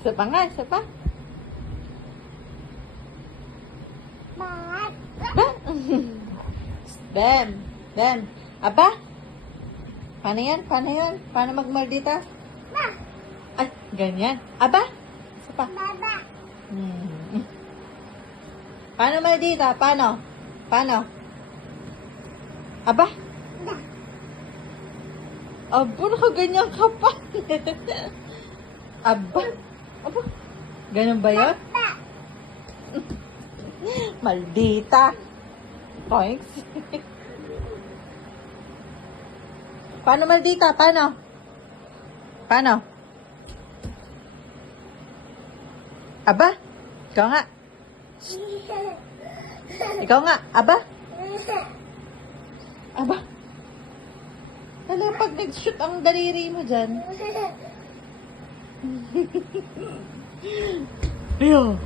Isa pa nga, isa pa. Bem, Bem. Aba? Paano yan? Paano yan? Paano magmaldita? Ay, ganyan. Aba? Isa pa. Paano maldita? Paano? Paano? Aba? Aba, nakaganyan ka pa. Aba? Aba? Ganun ba yun? Maldita. Thanks. Paano maldita? Paano? Paano? Aba? Ikaw nga. Ikaw nga. Aba? Aba? Wala, pag nag-shoot ang daliri mo dyan. Ayaw.